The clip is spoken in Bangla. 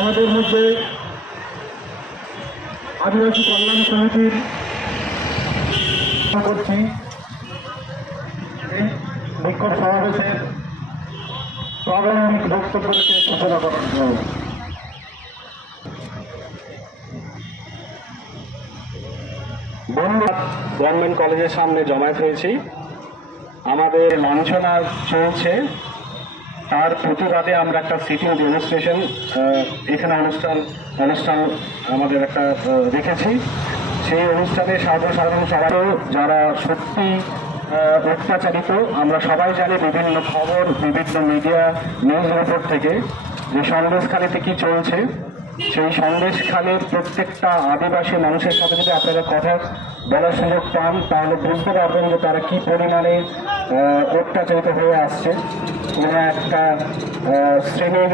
আমাদের মধ্যে আদিবাসী কল্যাণ সমিতির করছি এই বিক্ষোভ সমাবেশের প্রারম্ভিক বক্তব্য থেকে সূচনা করার জন্য। গভর্নমেন্ট কলেজের সামনে জমায়েত হয়েছি। আমাদের লাঞ্ছনা চলছে, তার প্রতিবাদে আমরা একটা সিটিং ডেমনস্ট্রেশন এখানে অনুষ্ঠান আমাদের একটা রেখেছি। সেই অনুষ্ঠানে সর্বসাধারণ সবাই যারা সত্যি অত্যাচারিত, আমরা সবাই জানি বিভিন্ন খবর, বিভিন্ন মিডিয়া নিউজ রিপোর্ট থেকে যে সন্দেশখালীতে কি চলছে। সেই সন্দেশখালীর প্রত্যেকটা আদিবাসী মানুষের সাথে যদি আপনারা কথা বলার সুযোগ পান তাহলে বুঝতে পারবেন যে তারা কি পরিমাণে অত্যাচারিত হয়ে আসছে। কোনো একটা শ্রেণীর